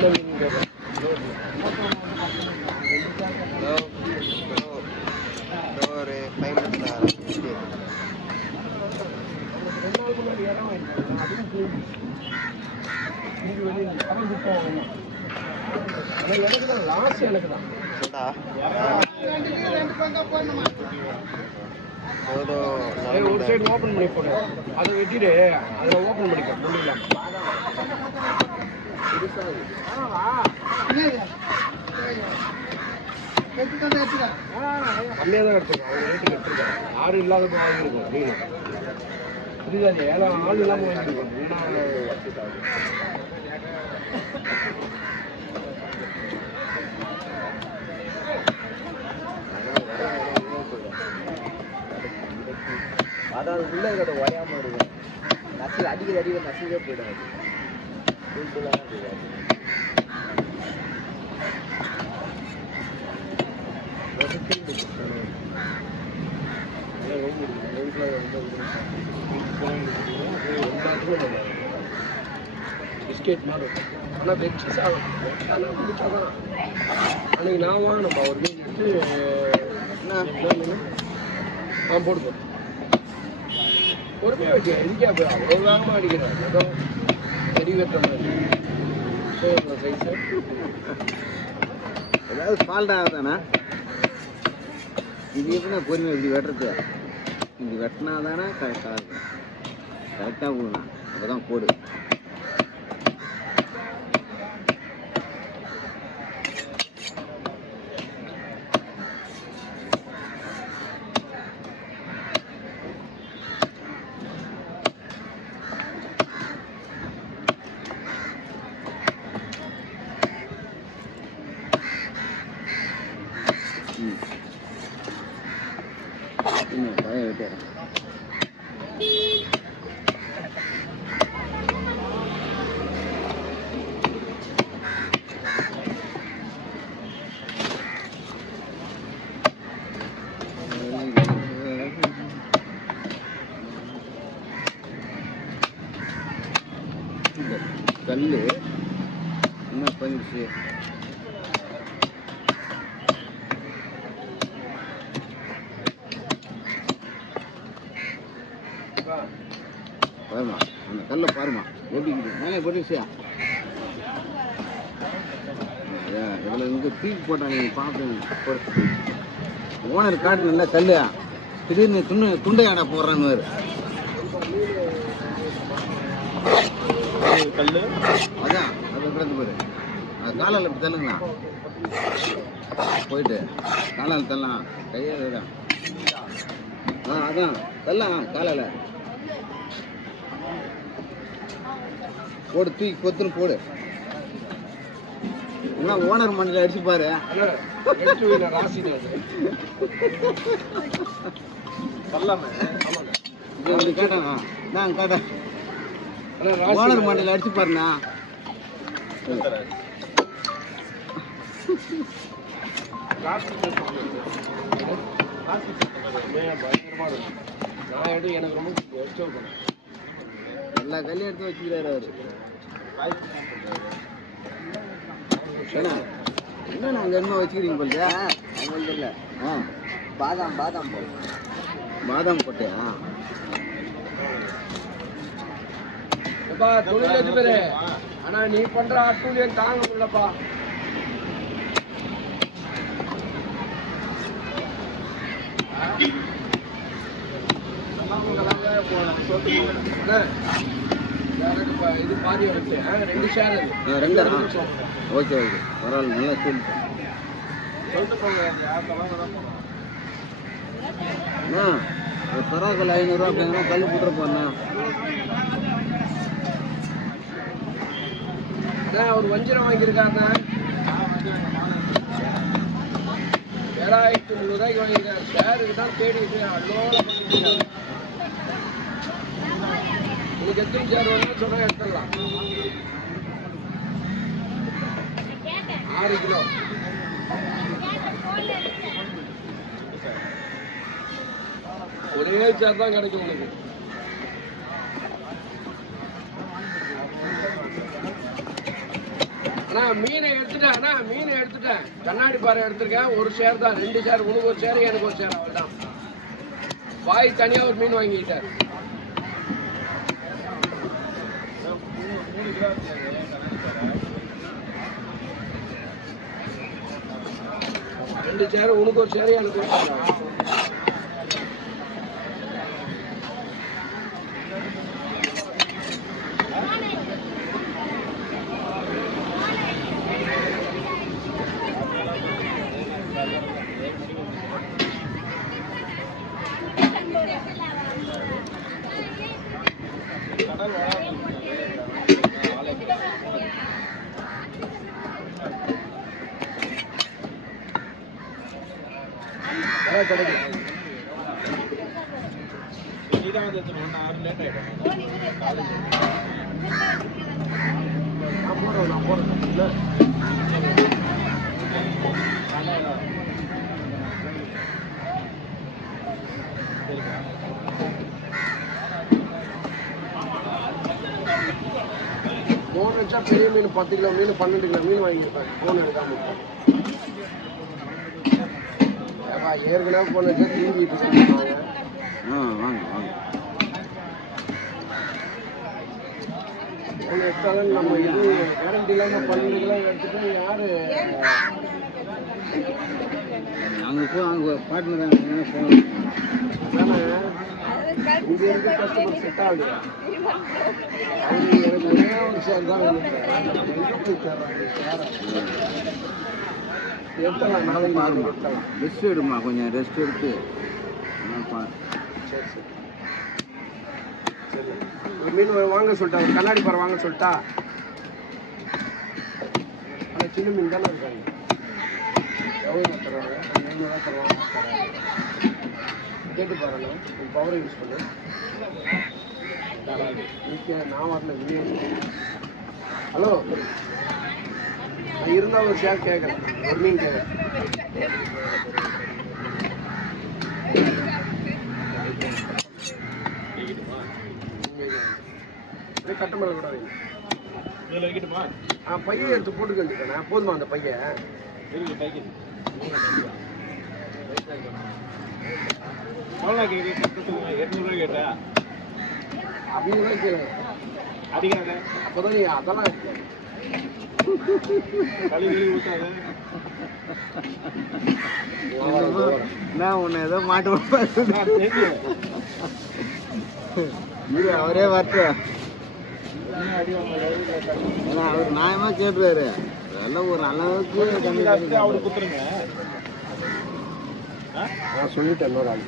ஒரு 5 minutes last எனக்கு தான் ஒரு சைடு ஓப்பன் பண்ணி போடு, அதை வெட்டிட்டு அதில் ஓப்பன் பண்ணிக்க முடியலாம். கம்மியாக தான் எடுத்துருக்கோம், அவங்க ரேட்டுக்கு எடுத்துருக்காங்க. யாரும் இல்லாத போய் வாங்கியிருக்கோம் மீன் புரியுதாது, ஏன்னா ஆள் இல்லாமல் வாங்கியிருக்கோம். அதாவது உள்ள இருக்கிறத உடையாம இருக்கும், நச்சு அடிக்கிற நசுவே போயிடாது. பிஸ்கெட் மாதிரி ஆனால் வச்சு சாப்பிடும். அன்னைக்கு நான் வாங்கினப்பா ஒரு மீன் எடுத்து நான் போடுவேன். பொறுமையாக வச்சு எங்கேயா போய் அவ்வளோ வேகமாக அடிக்கிறேன். ஏதோ சரி வெட்டுற மாதிரி சைஸு ஏதாவது ஃபால்ட் ஆகுதாண்ணா? இது எப்படின்னா பொறுமையாக இப்படி வெட்டுறது, இப்படி வெட்டினா தானே கரெக்டாக இருக்கும். கரெக்டாக போடணும், அப்போ தான் போடு. பழைய வெட்டுறேன். கல் என்ன பண்ணிடுச்சு? பாருமா, அந்த கல்லை பாருமா எப்படி மேலே போட்டுச்சியா? இவ்வளோ இங்கே தூக்கி போட்டாங்க, நீங்கள் பார்த்து ஓனர் காட்டு நல்லா கல் திடீர்னு துண்டை ஆடா போடுறான்னு கல். அதான் அது கிடந்து போயிரு, அது காலால் இப்படி தள்ளுங்கண்ணா, போயிட்டு காலால் தள்ளலாம், கையை தான். அதான் தள்ளலாம், காலால் போடு, தூக்கி கொத்துன்னு போடு. என்ன ஓனர் மண்ணில் அடிச்சு பாரு. கேட்டானா நான் கேட்டேன், ஓனர் மண்ணில் அடிச்சு பாருண்ணா. எல்லா கல்லையும் எடுத்து வச்சுக்கிறாரு அவரு. என்ன அங்கே என்ன வச்சுக்கிறீங்க போலியா? அவங்களுக்கு இல்லை. பாதாம் பாதாம் கொட்டையா? தொழில் வச்சு பேரு, ஆனா நீ பண்ற அட்டூழியம் தாங்க முடியலப்பா. இது பாதி வச்சு 2 ஷேர். 2 ஓகே ஓகே பரவாயில்ல, நல்லா சொல்லிட்டு போங்க. அண்ணா ஒரு பரவாயில்ல, 500 ரூபா கல் போட்டுற போண்ணா. ஒரு வஞ்சிரம் வாங்கியிருக்காருண்ணா, 7,300 ரூபாய்க்கு வாங்கியிருக்காரு. ஷேருக்கு தான் தேடிட்டு அல்லோல பண்ணிட்டு உங்களுக்கு எத்தனை ஷேர் வேணும்னு சொன்னா எடுத்துடலாம். 6 கிலோ ஒரே ஷேர் தான் கிடைக்கும் உங்களுக்கு. அண்ணா மீனை எடுத்துட்டேன் அண்ணா, மீனை எடுத்துட்டேன். கண்ணாடி பாறை எடுத்துருக்கேன். ஒரு ஷேர் தான், 2 ஷேர். உனக்கு ஒரு ஷேர், எனக்கு ஒரு ஷேர், அவ்வளோதான். பாய் தனியாக ஒரு மீன் வாங்கிக்கிட்டார். 2 ஷேர், உனக்கு ஒரு ஷேர், எனக்கு ஒரு ஷேர். நான் போறேன். ஃபோன் வச்சா பெரிய மீன் 10 கிலோ மீன் 12 கிலோ மீன் வாங்கியிருப்பாங்க. ஃபோன் எடுக்காம ஏற்கனவே ஃபோன் வச்சா தீங்கிட்டு சொல்லிருக்காங்க. ஃபோன் எடுத்தாலும் நம்ம இது கேரண்டி இல்லாமல் 12 கிலோ எடுத்துட்டு யாரு அங்கே பார்ட்னர் ஃபோன் இங்கே இருக்க கஸ்டமர் செட் ஆகுது. அவங்க எனக்கு ஒரே ஒரு ஷேர் தான் எடுத்தலாம். நாளைக்கு எடுத்தலாம். ரெஸ்ட் எடுமா, கொஞ்சம் ரெஸ்ட் எடுத்து. சரி சரி சரி. ஒரு மீன் வாங்க சொல்லிட்டா, ஒரு கண்ணாடி பாறை வாங்க சொல்லிட்டா. ஆனால் சின்ன மீன் தானே இருக்காங்க. எவ்வளோ தருவாங்க? 300 ரூபா தருவாங்க. கேட்டு பாருண்ணா, உன் பவரை யூஸ் பண்ணு. நான் வரல, வெளியே. ஹலோ, நான் இருந்தால் ஒரு ஷேர் கேட்குறேன், ஒரு மீன் கேட்குறேன். கட்டுமலை கூட வைக்கட்டுமா? பையன் எடுத்து போட்டுக்க வேண்டியதானே, போதுமா அந்த பையன்? அப்படின்னா கேளுங்க. அப்போதான் நீ அதெல்லாம் நான் உன்னை ஏதோ மாட்டு அவரே வரட்டு. ஏன்னா அவர் நியாயமா கேட்டுருவாரு. அதெல்லாம் ஒரு அளவுக்கு அவரு குத்துருங்க. நான் சொல்லிட்டேன் இன்னொரு ஆள்.